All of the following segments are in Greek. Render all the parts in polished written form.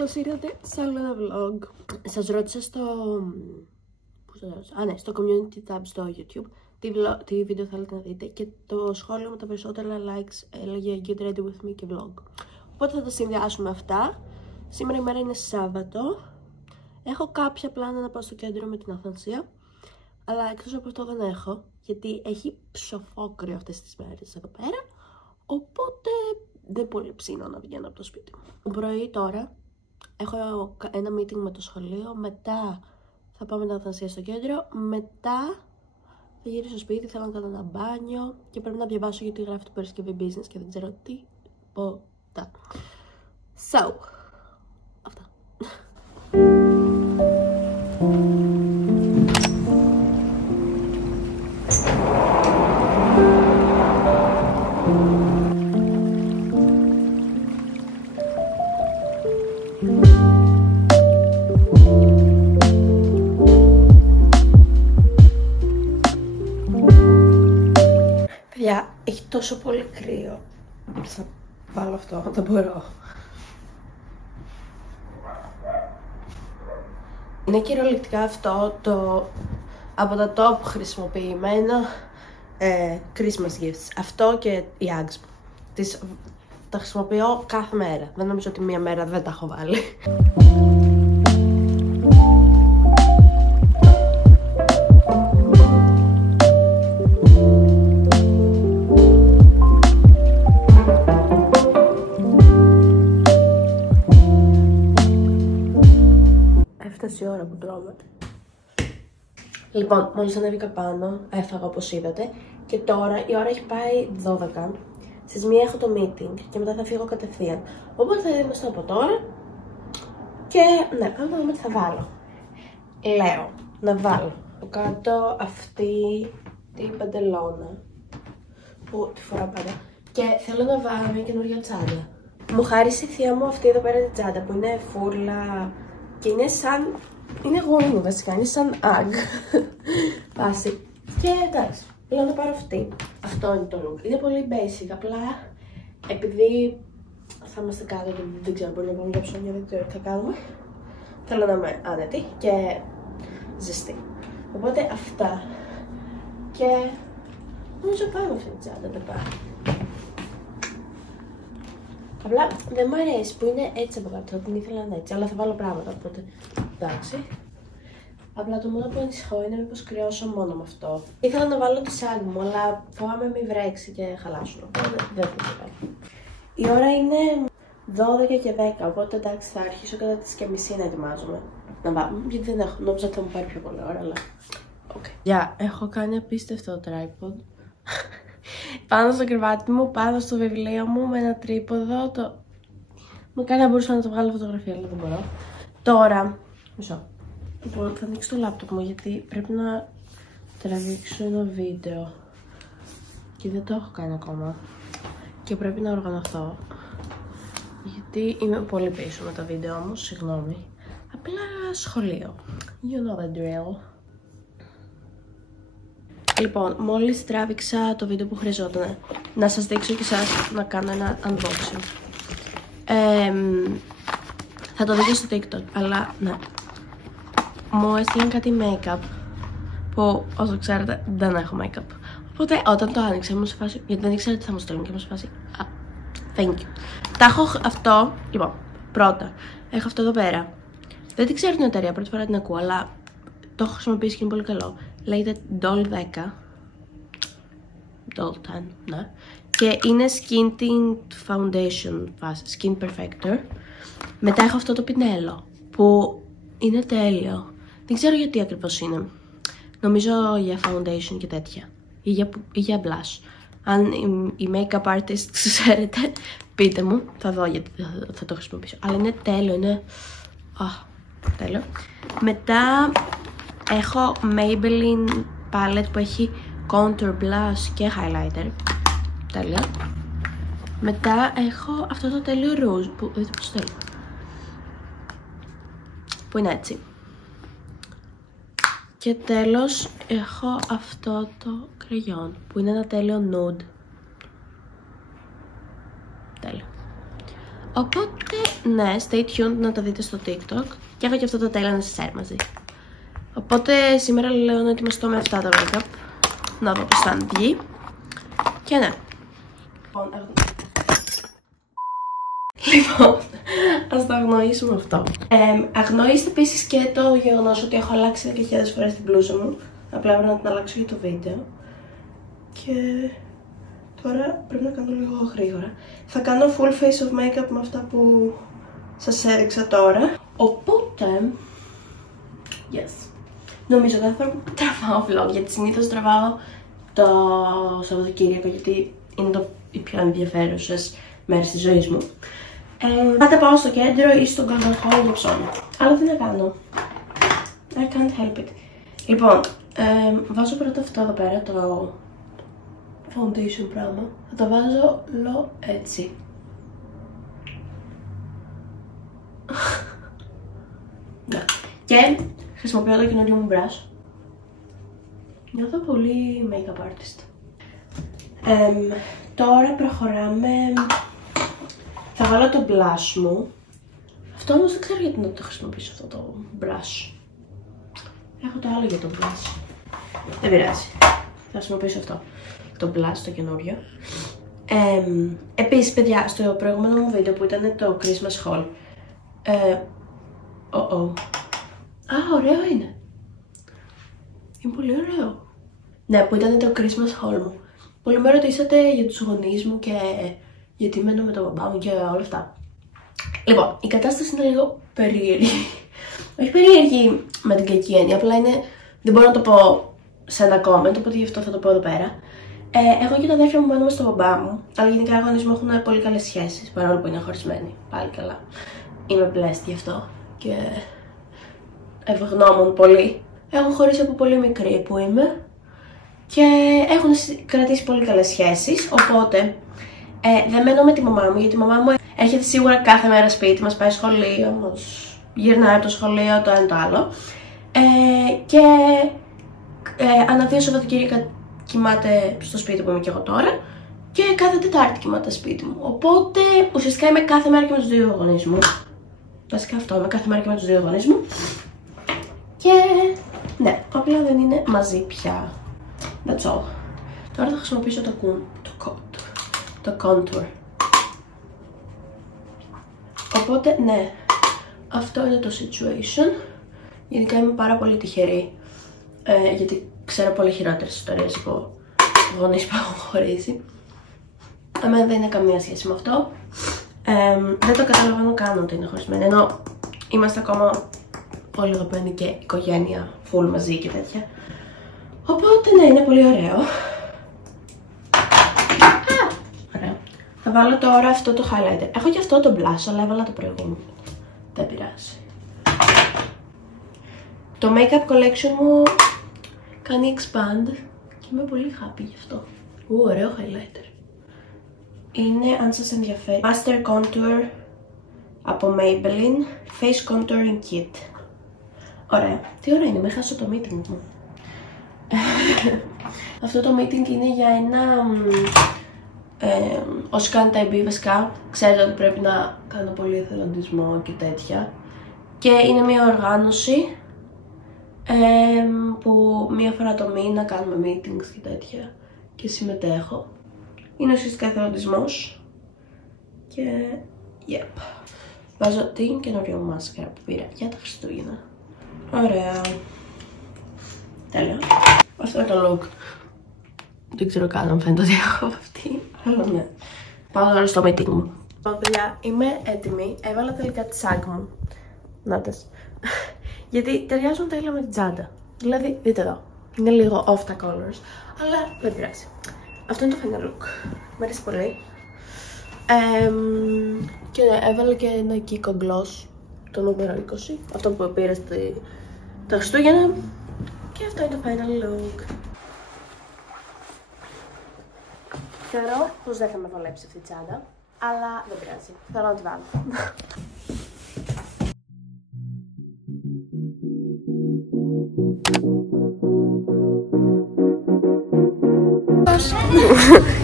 καλώς ήρθατε σε άλλο ένα vlog. Σας ρώτησα στο... στο community tab στο YouTube τι βίντεο θέλετε να δείτε και το σχόλιο με τα περισσότερα likes έλεγε Get ready with me και vlog. Οπότε θα τα συνδυάσουμε αυτά. Σήμερα η μέρα είναι Σάββατο. Έχω κάποια πλάνα να πάω στο κέντρο με την Αθανσία, αλλά εκτός από αυτό δεν έχω, γιατί έχει ψοφόκρυο αυτές τις μέρες εδώ πέρα, οπότε δεν πολύ ψήνω να βγαίνω από το σπίτι μου. Το πρωί τώρα έχω ένα meeting με το σχολείο, μετά θα πάμε με την Αθανσία στο κέντρο, μετά θα γυρίσω στο σπίτι, θέλω να κάνω ένα μπάνιο και πρέπει να διαβάσω γιατί γράφει το Παρασκευή business και δεν ξέρω τίποτα. So, αυτά. Παιδιά, έχει τόσο πολύ κρύο. Θα βάλω αυτό, δεν μπορώ. Είναι κυριολεκτικά αυτό το από τα top χρησιμοποιημένα Christmas gifts. Αυτό και οι Uggs. Τα χρησιμοποιώ κάθε μέρα. Δεν νομίζω ότι μία μέρα δεν τα έχω βάλει. Έφτασε η ώρα που τρώμε. Λοιπόν, μόλις ανέβηκα πάνω, έφαγα όπως είδατε και τώρα η ώρα έχει πάει 12. Στις 1 έχω το meeting και μετά θα φύγω κατευθείαν. Οπότε θα είμαστε από τώρα και ναι, πάμε να δούμε τι θα βάλω. Λέω να βάλω από κάτω αυτή την παντελώνα που τη φοράω πάντα και θέλω να βάλω μια καινούργια τσάντα. Μου χάρισε η θεία μου αυτή εδώ πέρα την τσάντα που είναι φούρλα και είναι σαν... είναι γόνιμο βασικά, είναι σαν Ugg βάση. Και εντάξει, λέω να πάρω αυτή. Αυτό είναι το look. Είναι πολύ basic, απλά επειδή θα είμαστε κάτω και δεν ξέρω, μπορεί να πάμε για ψώνια, δεν ξέρω τι θα κάνουμε. Θέλω να είμαι άνετη και ζεστή. Οπότε αυτά. Και νομίζω πάμε αυτή την τσάντα, δεν πάει. Απλά δεν μου αρέσει που είναι έτσι από κάτω, την ήθελα να έτσι, αλλά θα βάλω πράγματα, οπότε εντάξει. Απλά το μόνο που ανησυχώ είναι μήπως κρυώσω μόνο με αυτό. Ήθελα να βάλω τη σάγκ μου, αλλά φοβάμαι μη βρέξει και χαλάσουν, οπότε δεν θα το βάλω. Η ώρα είναι 12 και 10, οπότε εντάξει θα αρχίσω κατά τις και μισή να ετοιμάζομαι. Να βάλω, γιατί δεν έχω, νόμιζα ότι θα μου πάρει πιο πολύ ώρα, αλλά... Γεια, έχω κάνει απίστευτο tripod. Πάνω στο κρεβάτι μου, πάνω στο βιβλίο μου με ένα τρίποδο. Μου κάνει να μπορούσα να το βγάλω φωτογραφία, αλλά δεν μπορώ. Τώρα, μισό. Λοιπόν, θα ανοίξω το λάπτοπ μου γιατί πρέπει να τραβήξω ένα βίντεο και δεν το έχω κάνει ακόμα και πρέπει να οργανωθώ γιατί είμαι πολύ πίσω με τα βίντεο μου, συγγνώμη. Απλά σχολείο. You know the drill. Λοιπόν, μόλις τράβηξα το βίντεο που χρειαζόταν να σας δείξω και εσάς να κάνω ένα unboxing. Θα το δείτε στο TikTok, αλλά ναι. Μου έστειλαν κάτι make-up που όσο ξέρετε δεν έχω make-up. Οπότε όταν το άνοιξα ήμουν σε φάση, γιατί δεν ήξερα τι θα μου στέλνουν και ήμουν σε φάση thank you. Τα έχω αυτό, λοιπόν, πρώτα έχω αυτό εδώ πέρα. Δεν την ξέρω την εταιρεία, πρώτη φορά την ακούω, αλλά το έχω χρησιμοποιήσει και είναι πολύ καλό. Λέγεται Doll 10 Doll 10, ναι. Και είναι Skin Tint Foundation, Skin Perfector. Μετά έχω αυτό το πινέλο που είναι τέλειο. Δεν ξέρω γιατί ακριβώς είναι. Νομίζω για foundation και τέτοια. Ή για blush. Αν οι make-up artists ξέρετε, πείτε μου. Θα δω γιατί θα το χρησιμοποιήσω. Αλλά είναι τέλειο, είναι... τέλειο. Μετά έχω Maybelline palette που έχει contour, blush και highlighter. Τέλεια. Μετά έχω αυτό το τέλειο rouge που δείτε πως τέλειο. Που είναι έτσι. Και τέλος έχω αυτό το κραγιόν που είναι ένα τέλειο nude. Τέλειο. Οπότε ναι, stay tuned να το δείτε στο TikTok. Και έχω και αυτό το τέλος να σας share μαζί. Οπότε σήμερα λέω να ετοιμαστώ με αυτά τα make-up. Να δω πώς θα βγει. Και ναι. Λοιπόν, ας το αγνοήσουμε αυτό. Αγνοήστε επίσης και το γεγονός ότι έχω αλλάξει 10.000 φορές την μπλούζα μου. Απλά έπρεπε να την αλλάξω για το βίντεο. Και τώρα πρέπει να κάνω λίγο γρήγορα. Θα κάνω full face of makeup με αυτά που σας έδειξα τώρα. Οπότε, yes. Νομίζω κάθε φορά που τραβάω vlog, γιατί συνήθως τραβάω το Σαββατοκύριακο, γιατί είναι οι πιο ενδιαφέρουσες μέρες της ζωής μου. Πάντα πάω στο κέντρο ή στο Golden Hall για ψώνια. Αλλά τι να κάνω. I can't help it. Λοιπόν, βάζω πρώτα αυτό εδώ πέρα, το foundation πράγμα. Θα το βάζω έτσι. Ναι. Και χρησιμοποιώ το καινούριο μου brush. Νιώθω πολύ make-up artist. Τώρα προχωράμε. Θα βάλω το blush μου. Αυτό όμως δεν ξέρω γιατί να το χρησιμοποιήσω αυτό το brush. Έχω το άλλο για το blush. Δεν πειράζει. Θα χρησιμοποιήσω αυτό. Το blush, το καινούριο. Επίσης, παιδιά, στο προηγούμενο μου βίντεο που ήταν το Christmas haul. Α, ωραίο είναι. Είναι πολύ ωραίο. Ναι, που ήταν το Christmas haul μου. Πολλοί με ρωτήσατε για τους γονείς μου και γιατί μένω με τον μπαμπά μου και όλα αυτά. Λοιπόν, η κατάσταση είναι λίγο περίεργη. Όχι περίεργη με την κακή έννοια, απλά είναι. Δεν μπορώ να το πω σε ένα comment, οπότε γι' αυτό θα το πω εδώ πέρα. Εγώ και τα αδέρφια μου μένουμε στον μπαμπά μου, αλλά γενικά οι γονείς μου έχουν πολύ καλές σχέσεις, παρόλο που είναι χωρισμένοι. Πάλι καλά. Είμαι blessed γι' αυτό και ευγνώμων πολύ. Έχω χωρίσει από πολύ μικρή που είμαι και έχουν κρατήσει πολύ καλές σχέσεις, οπότε δεν μένω με τη μαμά μου, γιατί η μαμά μου έρχεται σίγουρα κάθε μέρα σπίτι μας, πάει σχολείο, γυρνάει από το σχολείο, το ένα το άλλο. Και ανά 2 Σαββατοκύριακα κοιμάται στο σπίτι που είμαι και εγώ τώρα και κάθε Τετάρτη κοιμάται σπίτι μου. Οπότε ουσιαστικά είμαι κάθε μέρα και με τους δύο γονείς μου. Βασικά αυτό, είμαι κάθε μέρα και με τους δύο γονείς μου. Και ναι, απλά δεν είναι μαζί πια. That's all. Τώρα θα χρησιμοποιήσω το contour. Οπότε ναι, αυτό είναι το situation. Γενικά είμαι πάρα πολύ τυχερή, γιατί ξέρω πολύ χειρότερες ιστορίες από γονείς που έχουν χωρίσει. Εμένα δεν είναι καμία σχέση με αυτό. Δεν το καταλαβαίνω καν ότι είναι χωρισμένοι, ενώ είμαστε ακόμα πολύ αγαπημένοι και οικογένεια full μαζί και τέτοια. Οπότε ναι, είναι πολύ ωραίο. Ωραία. Θα βάλω τώρα αυτό το highlighter. Έχω και αυτό το blush, αλλά έβαλα το προηγούμενο. Δεν πειράζει. Το makeup collection μου κάνει expand και είμαι πολύ happy γι' αυτό. Ωραίο highlighter. Είναι, αν σας ενδιαφέρει, Master Contour από Maybelline Face Contouring Kit. Ωραία. Τι ωραία είναι, με χάσω το meeting μου. Αυτό το meeting είναι για ένα... όσοι κάνετε IB βασικά, ξέρετε ότι πρέπει να κάνω πολύ εθελοντισμό και τέτοια. Και είναι μια οργάνωση που μία φορά το μήνα κάνουμε meetings και τέτοια και συμμετέχω. Είναι ουσιαστικά εθελοντισμός και yep. Βάζω την καινούργια μου μάσκαρα που πήρα για τα Χριστούγεννα. Ωραία. Τέλεια. Αυτό είναι το look. Δεν ξέρω καν αν φαίνεται ότι έχω αυτή, αλλά ναι. Πάω τώρα στο meeting μου. Παιδιά, είμαι έτοιμη. Έβαλα τελικά τη σάγκ μου. Νάτες. Γιατί ταιριάζουν τέλεια με την τσάντα. Δηλαδή, δείτε εδώ. Είναι λίγο off τα colors, αλλά δεν πειράζει. Αυτό είναι το final look. Μ' αρέσει πολύ. Και ναι, έβαλα και ένα Kiko Gloss, το νούμερο 20. Αυτό που πήρα τα Χριστούγεννα. Και αυτό είναι το final look. Θεωρώ πως δεν θα με βολέψει αυτή η τσάντα, αλλά δεν πειράζει. Θέλω να τη βάλω.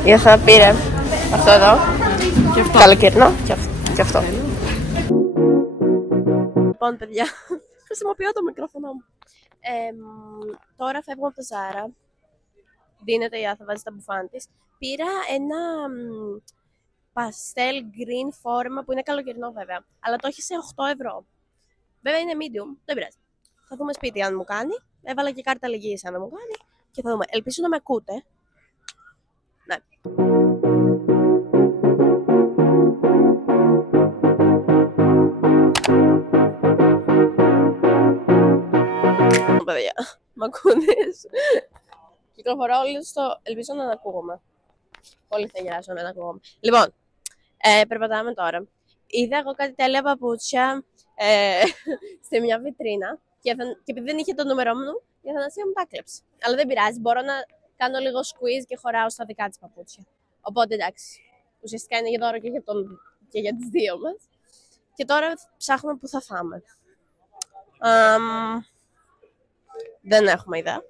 Η Αθηνά πήρε αυτό εδώ, καλοκαιρινό και αυτό. Λοιπόν, παιδιά, χρησιμοποιώ το μικρόφωνο μου. Τώρα φεύγουμε από το Zara. Δίνεται η Άθα, βάζει τα μπουφάν της. Πήρα ένα παστέλ green φόρμα που είναι καλοκαιρινό βέβαια. Αλλά το έχει σε 8 ευρώ. Βέβαια είναι medium, δεν πειράζει. Θα δούμε σπίτι αν μου κάνει. Έβαλα και κάρτα αλληλεγγύης αν δεν μου κάνει. Και θα δούμε. Ελπίζω να με ακούτε. Ναι. Παιδιά, μ' ακούνες? Κυκλοφορώ όλοι στο... Ελπίζω να ακούγομαι. Όλοι θα γελάσω να ακούγομαι. Λοιπόν, περπατάμε τώρα. Είδα εγώ κάτι τέλεια παπούτσια σε μια βιτρίνα και επειδή δεν είχε το νούμερό μου, η Αθανασία μου τα κλέψε. Αλλά δεν πειράζει, μπορώ να κάνω λίγο squeeze και χωράω στα δικά της παπούτσια. Οπότε εντάξει, ουσιαστικά είναι για δώρο και για τις δύο μας. Και τώρα ψάχνουμε που θα φάμε. Δεν έχουμε ιδέα.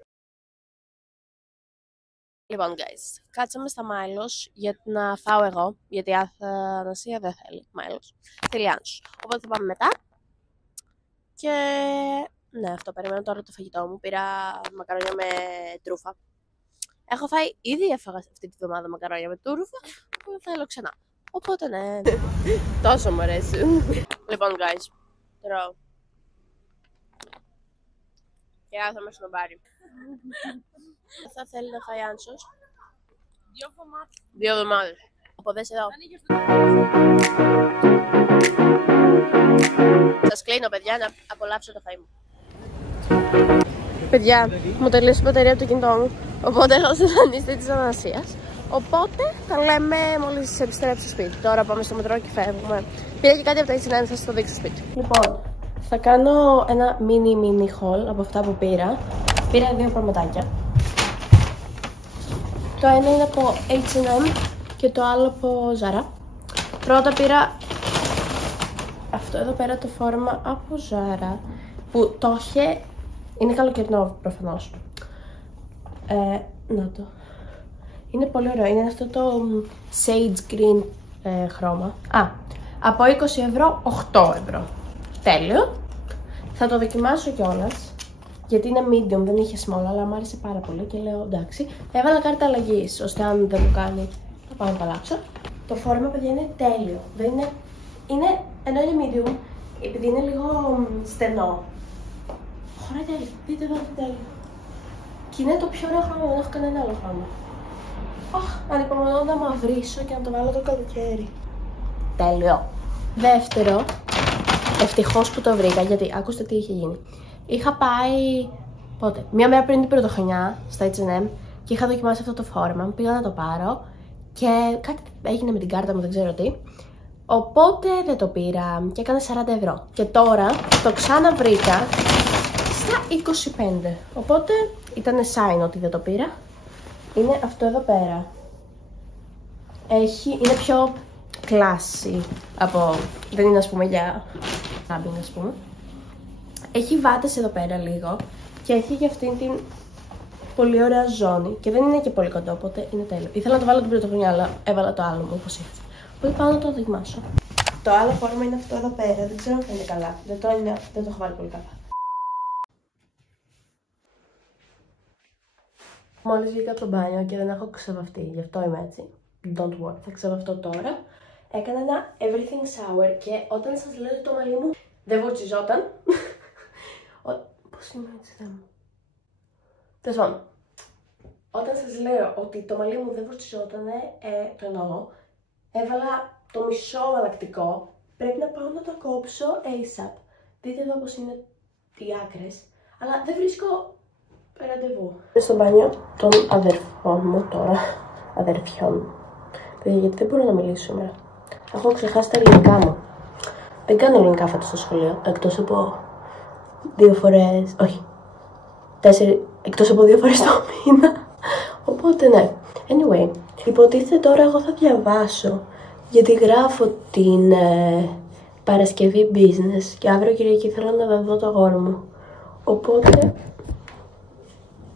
Λοιπόν, guys, κάτσαμε στα Μάιλος για να φάω εγώ, γιατί η Αθανασία δεν θέλει Μάιλος. Θέλει Άνσου. Οπότε θα πάμε μετά. Και ναι, αυτό περιμένω τώρα το φαγητό μου. Πήρα μακαρόνια με τρούφα. Έχω φάει, ήδη έφαγα αυτή τη βδομάδα μακαρόνια με τρούφα, που θέλω ξανά. Οπότε ναι, τόσο μου αρέσει. Λοιπόν, guys, τρώω. Και θα με σνομπάρει. Θα θέλει να φάει Άνσος. 2 εβδομάδες. Οπότε εδώ. Σας κλείνω, παιδιά, να απολαύσω το φαΐ μου. Παιδιά, μου τελείωσε η μπαταρία από το κινητό μου. Οπότε έχω συντονιστεί της Ανασίας. Οπότε θα λέμε μόλις επιστρέψω στο σπίτι. Τώρα πάμε στο μετρό και φεύγουμε. Πήρα και κάτι από τα H&M, θα σας το δείξω στο σπίτι. Λοιπόν, θα κάνω ένα mini haul από αυτά που πήρα. Πήρα 2 πραγματάκια. Το ένα είναι από H&M και το άλλο από Zara. Πρώτα πήρα αυτό εδώ πέρα το φόρμα από Zara που το είχε, είναι καλοκαιρινό προφανώς. Να το. Είναι πολύ ωραίο, είναι αυτό το sage green χρώμα. Από 20 ευρώ, 8 ευρώ. Τέλειο. Θα το δοκιμάσω κιόλας. Γιατί είναι medium, δεν είχε small, αλλά μου άρεσε πάρα πολύ και λέω εντάξει. Έβαλα κάρτα αλλαγής, ώστε αν δεν μου κάνει θα πάω να παλάξω. Το φόρμα, παιδιά, είναι τέλειο. Δεν είναι, ενώ είναι medium, επειδή είναι λίγο στενό. Χωράει τέλειο, δείτε εδώ τι τέλειο. Και είναι το πιο ωραίο χρώμα, δεν έχω κανένα άλλο χρώμα. Ανυπομονώ να μαυρίσω και να το βάλω το καλοκαίρι. Τέλειο. Δεύτερο, ευτυχώς που το βρήκα, γιατί άκουστε τι είχε γίνει. Είχα πάει, πότε, μία μέρα πριν την πρωτοχρονιά στα H&M και είχα δοκιμάσει αυτό το φόρμα. Πήγα να το πάρω και κάτι έγινε με την κάρτα μου, δεν ξέρω τι. Οπότε δεν το πήρα και έκανε 40 ευρώ. Και τώρα το ξαναβρήκα στα 25. Οπότε ήταν sign ότι δεν το πήρα. Είναι αυτό εδώ πέρα. Είναι πιο classy από, δεν είναι ας πούμε για κάμπινγκ ας πούμε. Έχει βάτες εδώ πέρα λίγο και έχει και αυτήν την πολύ ωραία ζώνη και δεν είναι και πολύ κοντό, οπότε είναι τέλειο. Ήθελα να το βάλω την πρωτοχρονιά, αλλά έβαλα το άλλο μου όπως ήρθε. Οπότε πάω να το δοκιμάσω. Το άλλο φόρμα είναι αυτό εδώ πέρα, δεν ξέρω αν φαίνεται καλά. Δεν το έχω βάλει πολύ καλά. Μόλις βγήκα από το μπάνιο και δεν έχω ξεβαφτεί, γι' αυτό είμαι έτσι. Don't worry, θα ξεβαφτώ τώρα. Έκανα ένα everything shower και όταν σας λέω ότι το μαλλί μου δεν βουρτσιζόταν. Πώς είναι έτσι, Θεέ μου. Τέλος πάντων, όταν σας λέω ότι το μαλλί μου δεν βουρτσιζότανε, το εννοώ. Έβαλα το μισό αλλακτικό. Πρέπει να πάω να το κόψω ASAP. Δείτε εδώ πως είναι οι άκρες. Αλλά δεν βρίσκω ραντεβού. Είμαι στο μπάνιο των αδερφών μου τώρα. Αδερφιών μου. Παιδιά, γιατί δεν μπορώ να μιλήσω σήμερα. Έχω ξεχάσει τα ελληνικά μου. Δεν κάνω ελληνικά φέτος στο σχολείο. Εκτός από 2 φορές. Όχι. 4. Εκτός από 2 φορές το μήνα. Οπότε ναι. Anyway. Υποτίθεται τώρα εγώ θα διαβάσω. Γιατί γράφω την Παρασκευή business. Και αύριο Κυριακή θέλω να δω το αγόρι μου. Οπότε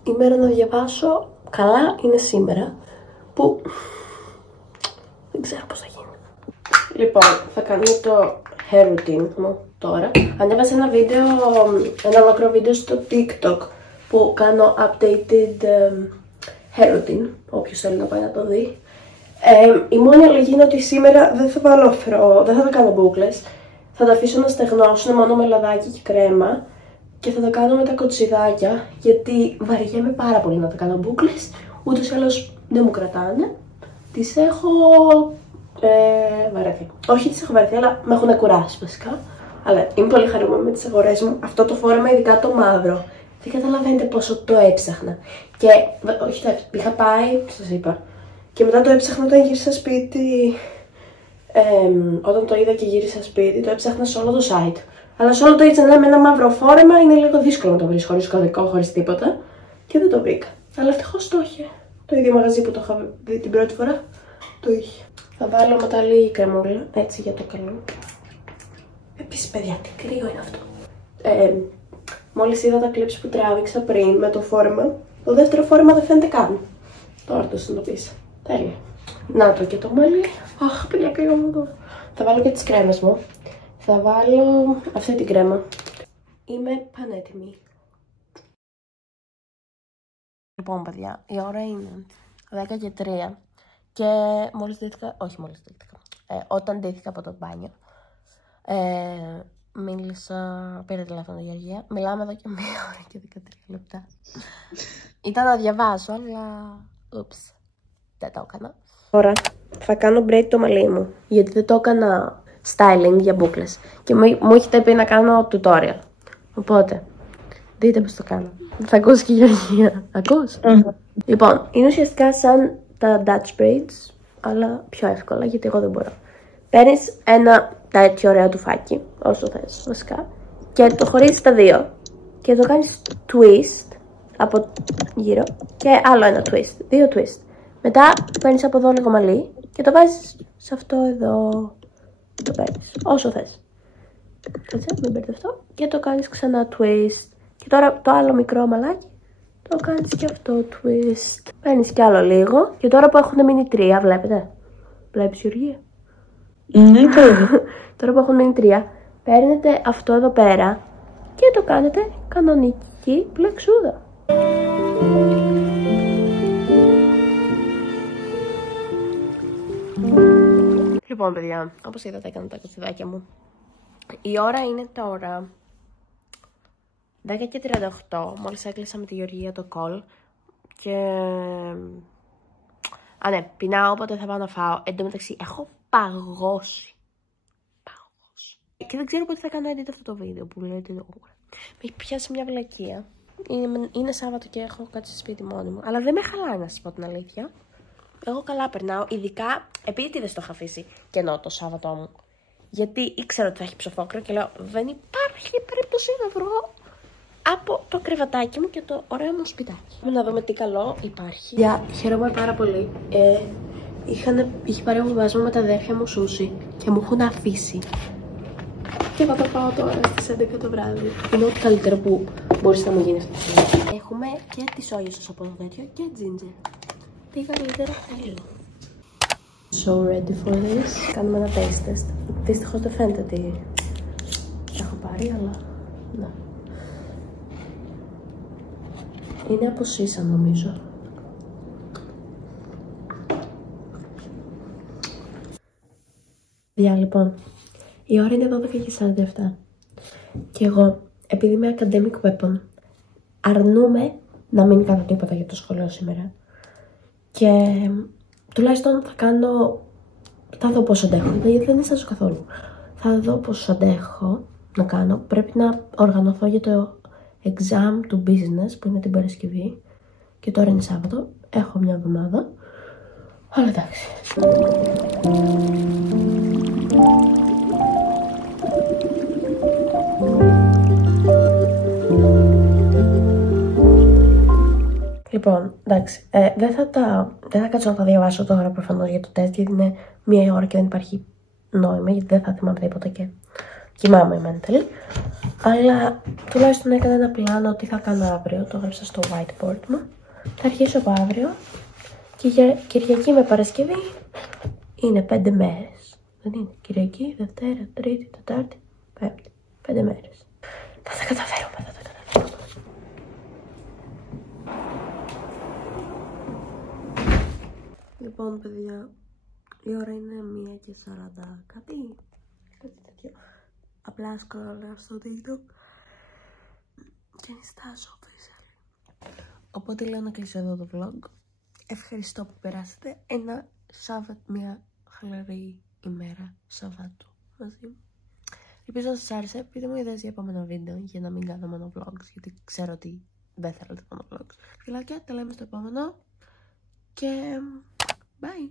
η μέρα να διαβάσω καλά είναι σήμερα. Που δεν ξέρω πώς θα γίνει. Λοιπόν, θα κάνω το hair routine μου. τώρα. Ανέβασα ένα βίντεο, ένα ολόκληρο βίντεο στο TikTok που κάνω updated hair routine, όποιος θέλει να πάει να το δει. Η μόνη αλλαγή είναι ότι σήμερα δεν θα βάλω αφρό, δεν θα τα κάνω μπούκλες. Θα τα αφήσω να στεγνώσουν μόνο με λαδάκι και κρέμα και θα τα κάνω με τα κοτσιδάκια, γιατί βαριέμαι πάρα πολύ να τα κάνω μπούκλες. Ούτως ή άλλως δεν μου κρατάνε. Τις έχω βαρεθεί. Όχι τις έχω βαρεθεί, αλλά με έχουν κουράσει βασικά. Αλλά είμαι πολύ χαρούμενη με τις αγορές μου. Αυτό το φόρεμα, ειδικά το μαύρο, δεν καταλαβαίνετε πόσο το έψαχνα. Και όχι, είχα πάει, σας είπα. Και μετά το έψαχνα όταν γύρισα σπίτι. Όταν το είδα και γύρισα σπίτι, το έψαχνα σε όλο το site. Αλλά σε όλο το ίντερνετ με ένα μαύρο φόρεμα είναι λίγο δύσκολο να το βρεις χωρίς κωδικό, χωρίς τίποτα. Και δεν το βρήκα. Αλλά ευτυχώς το είχε. Το ίδιο μαγαζί που το είχα δει την πρώτη φορά, το είχε. Θα βάλω μετά λίγη κρεμούλα, έτσι για το καλό. Επίσης, παιδιά, τι κρύο είναι αυτό. Μόλις είδα τα clips που τράβηξα πριν με το φόρεμα, το δεύτερο φόρεμα δεν φαίνεται καν. Τώρα το συνειδητοποίησα. Τέλεια. Να το και το μαλλί. Αχ, παιδιά, κρύο μου εδώ. Θα βάλω και τις κρέμες μου. Θα βάλω αυτή την κρέμα. Είμαι πανέτοιμη. Λοιπόν, παιδιά, η ώρα είναι 10 και 3 και μόλις ντύθηκα, όχι μόλις ντύθηκα, όταν ντύθηκα από το μπάνιο, μίλησα, πήρα τηλέφωνο τη Γεωργία, μιλάμε εδώ και 1 ώρα και 13 λεπτά. Ήταν να διαβάσω, αλλά, ούψ, δεν το έκανα. Τώρα θα κάνω braid το μαλλί μου, γιατί δεν το έκανα styling για μπούκλες και μου έχετε πει να κάνω tutorial, οπότε δείτε πώς το κάνω. Θα ακούσει και η Γεωργία. Ακούς? Λοιπόν, είναι ουσιαστικά σαν τα Dutch braids, αλλά πιο εύκολα, γιατί εγώ δεν μπορώ. Παίρνεις ένα τέτοιο ωραίο τουφάκι, όσο θες βασικά, και το χωρίζεις στα δύο. Και το κάνεις twist από γύρω και άλλο ένα twist, 2 twist. Μετά παίρνεις από εδώ λίγο μαλλί και το βάζεις σε αυτό εδώ. Το παίρνεις όσο θες. Έτσι, μην μπερδευτώ. Και το κάνεις ξανά twist. Και τώρα το άλλο μικρό μαλάκι το κάνεις και αυτό twist. Παίρνεις κι άλλο λίγο. Και τώρα που έχουν μείνει 3, βλέπετε. Βλέπεις, Γεωργία? Ναι, τώρα που έχουν μείνει 3, παίρνετε αυτό εδώ πέρα και το κάνετε κανονική πλεξούδα. Λοιπόν, παιδιά, όπως είδατε έκανα τα κοτσιδάκια μου. Η ώρα είναι τώρα 10 και 38, μόλις έκλεισα με τη Γεωργία το call και... Α, ναι, πεινάω, οπότε θα πάω να φάω. Εν τω μεταξύ, έχω παγώσει. Και δεν ξέρω πότε θα κάνω edit αυτό το βίντεο που λέτε εδώ. Με έχει πιάσει μια βλακεία. Είναι Σάββατο και έχω κάτσει στο σπίτι μόνη μου. Αλλά δεν με χαλάει, να σας πω την αλήθεια. Εγώ καλά περνάω, ειδικά επειδή δεν στο είχα αφήσει κενό το Σάββατό μου. Γιατί ήξερα ότι θα έχει ψοφόκρο και λέω δεν υπάρχει περίπτωση να βρω από το κρεβατάκι μου και το ωραίο μου σπιτάκι. Να δούμε τι καλό υπάρχει. Χαίρομαι πάρα πολύ. Είχε πάρει αγορασμό με τα αδέρφια μου σούσι και μου έχουν αφήσει. Και θα το πάω τώρα στις 11 το βράδυ. Είναι ό,τι καλύτερο που μπορείς να μου γίνει αυτό. Έχουμε και τη σόγια σας από το τέτοιο και ginger. Τι καλύτερο θέλω. So ready for this. Κάνουμε ένα taste test. Δυστυχώς δεν φαίνεται τι έχω πάρει, αλλά ναι. Είναι από Σίσα νομίζω. Λοιπόν, η ώρα είναι 12 και 47. Και εγώ, επειδή είμαι academic weapon, αρνούμαι να μην κάνω τίποτα για το σχολείο σήμερα. Και τουλάχιστον θα δω πώς αντέχω, γιατί δεν νίσταζω καθόλου. Θα δω πώς αντέχω να κάνω. Πρέπει να οργανωθώ για το exam του business που είναι την Παρασκευή. Και τώρα είναι Σάββατο, έχω μια εβδομάδα. Αλλά εντάξει. Λοιπόν, εντάξει, δεν θα κάτσω να τα διαβάσω τώρα προφανώς για το τεστ, γιατί είναι 1 ώρα και δεν υπάρχει νόημα, γιατί δεν θα θυμάμαι τίποτα και κοιμάμαι mentally. Αλλά τουλάχιστον έκανα ένα πλάνο τι θα κάνω αύριο, το έγραψα στο whiteboard μου. Θα αρχίσω από αύριο και για Κυριακή με Παρασκευή είναι 5 μέρες. Δεν είναι Κυριακή, Δευτέρα, Τρίτη, Τετάρτη, Πέμπτη. 5 μέρες. Θα τα καταφέρουμε, θα τα καταφέρουμε. Λοιπόν, παιδιά, η ώρα είναι 1:40 κάτι τέτοιο. Απλά σκρόλα στο TikTok και νιστάζω official. Οπότε λέω να κλείσω εδώ το vlog. Ευχαριστώ που περάσατε μια χαλαρή ημέρα Σαββάτου μαζί μου. Ελπίζω να σας άρεσε. Πείτε μου ιδέες για επόμενο βίντεο για να μην κάνω μόνο vlogs, γιατί ξέρω ότι δεν θέλετε μόνο vlogs. Φιλάκια, τα λέμε στο επόμενο και bye!